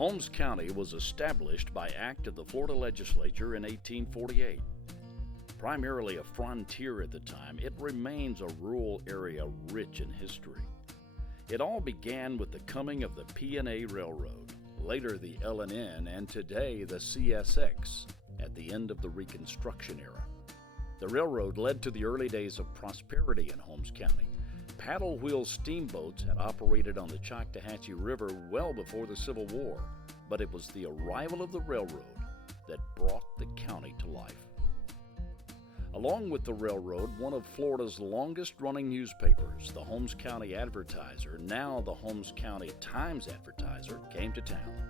Holmes County was established by act of the Florida Legislature in 1848. Primarily a frontier at the time, it remains a rural area rich in history. It all began with the coming of the P&A Railroad, later the L&N, and today the CSX at the end of the Reconstruction era. The railroad led to the early days of prosperity in Holmes County. Paddle wheel steamboats had operated on the Choctawhatchee River well before the Civil War, but it was the arrival of the railroad that brought the county to life. Along with the railroad, one of Florida's longest-running newspapers, the Holmes County Advertiser, now the Holmes County Times-Advertiser, came to town.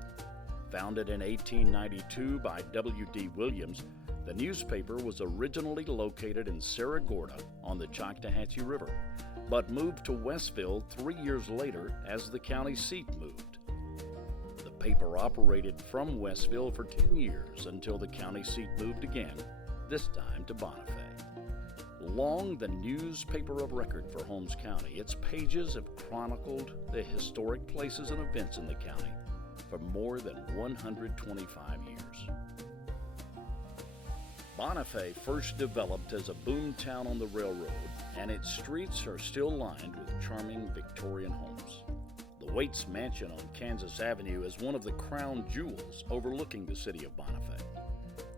Founded in 1892 by W.D. Williams, the newspaper was originally located in Cerro Gordo on the Choctawhatchee River, but moved to Westville 3 years later as the county seat moved. The paper operated from Westville for 10 years until the county seat moved again, this time to Bonifay. Long the newspaper of record for Holmes County, its pages have chronicled the historic places and events in the county for more than 125 years. Bonifay first developed as a boom town on the railroad, and its streets are still lined with charming Victorian homes. The Waits Mansion on Kansas Avenue is one of the crown jewels overlooking the city of Bonifay.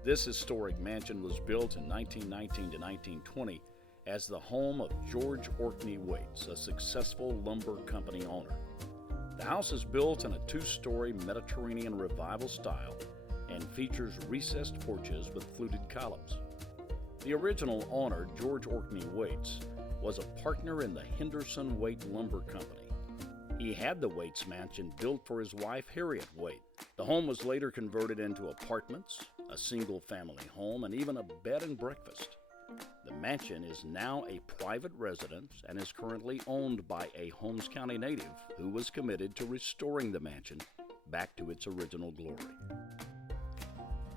This historic mansion was built in 1919 to 1920 as the home of George Orkney Waits, a successful lumber company owner. The house is built in a two-story Mediterranean revival style and features recessed porches with fluted columns. The original owner, George Orkney Waits, was a partner in the Henderson Waite Lumber Company. He had the Waits Mansion built for his wife, Harriet Waite. The home was later converted into apartments, a single-family home, and even a bed and breakfast. The mansion is now a private residence and is currently owned by a Holmes County native who was committed to restoring the mansion back to its original glory.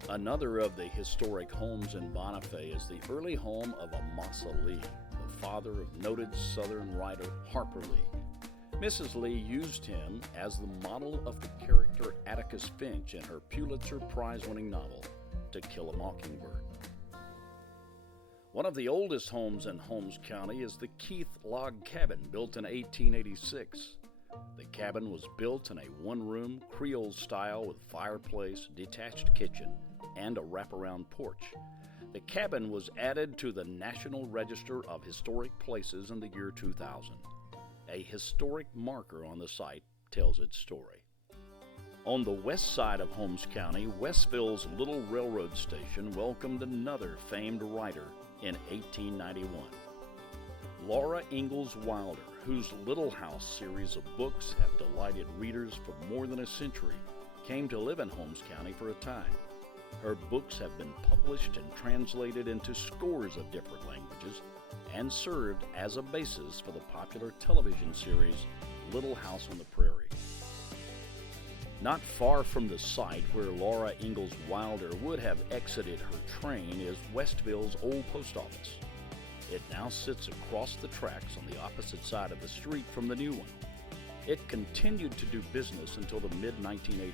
Another of the historic homes in Bonifay is the early home of Amasa Lee, the father of noted Southern writer Harper Lee. Mrs. Lee used him as the model of the character Atticus Finch in her Pulitzer Prize-winning novel, To Kill a Mockingbird. One of the oldest homes in Holmes County is the Keith Log Cabin, built in 1886. The cabin was built in a one-room Creole style with fireplace, detached kitchen, and a wraparound porch. The cabin was added to the National Register of Historic Places in the year 2000. A historic marker on the site tells its story. On the west side of Holmes County, Westville's Little Railroad Station welcomed another famed writer in 1891. Laura Ingalls Wilder, whose Little House series of books have delighted readers for more than a century, came to live in Holmes County for a time. Her books have been published and translated into scores of different languages and served as a basis for the popular television series Little House on the Prairie. Not far from the site where Laura Ingalls Wilder would have exited her train is Westville's old post office. It now sits across the tracks on the opposite side of the street from the new one. It continued to do business until the mid-1980s.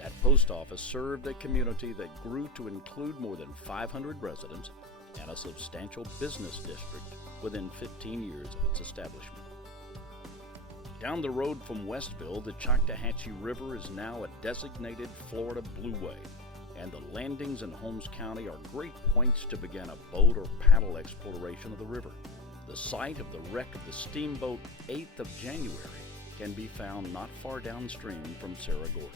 That post office served a community that grew to include more than 500 residents and a substantial business district within 15 years of its establishment. Down the road from Westville, the Choctawhatchee River is now a designated Florida Blueway, and the landings in Holmes County are great points to begin a boat or paddle exploration of the river. The site of the wreck of the steamboat 8th of January can be found not far downstream from Cerro Gordo.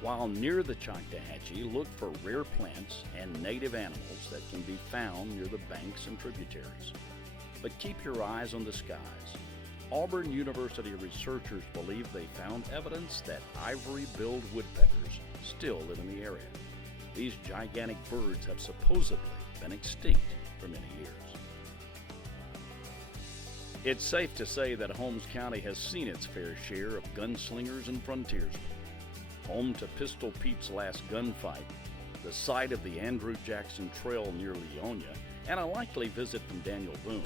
While near the Choctawhatchee, look for rare plants and native animals that can be found near the banks and tributaries. But keep your eyes on the skies. Auburn University researchers believe they found evidence that ivory-billed woodpeckers still live in the area. These gigantic birds have supposedly been extinct for many years. It's safe to say that Holmes County has seen its fair share of gunslingers and frontiersmen. Home to Pistol Pete's last gunfight, the site of the Andrew Jackson Trail near Leonia, and a likely visit from Daniel Boone,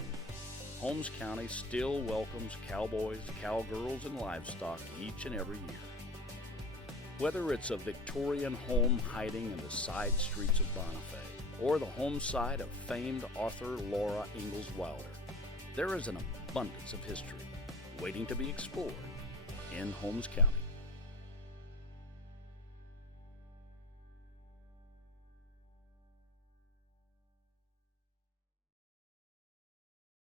Holmes County still welcomes cowboys, cowgirls, and livestock each and every year. Whether it's a Victorian home hiding in the side streets of Bonifay, or the home site of famed author Laura Ingalls Wilder, there is an abundance of history waiting to be explored in Holmes County.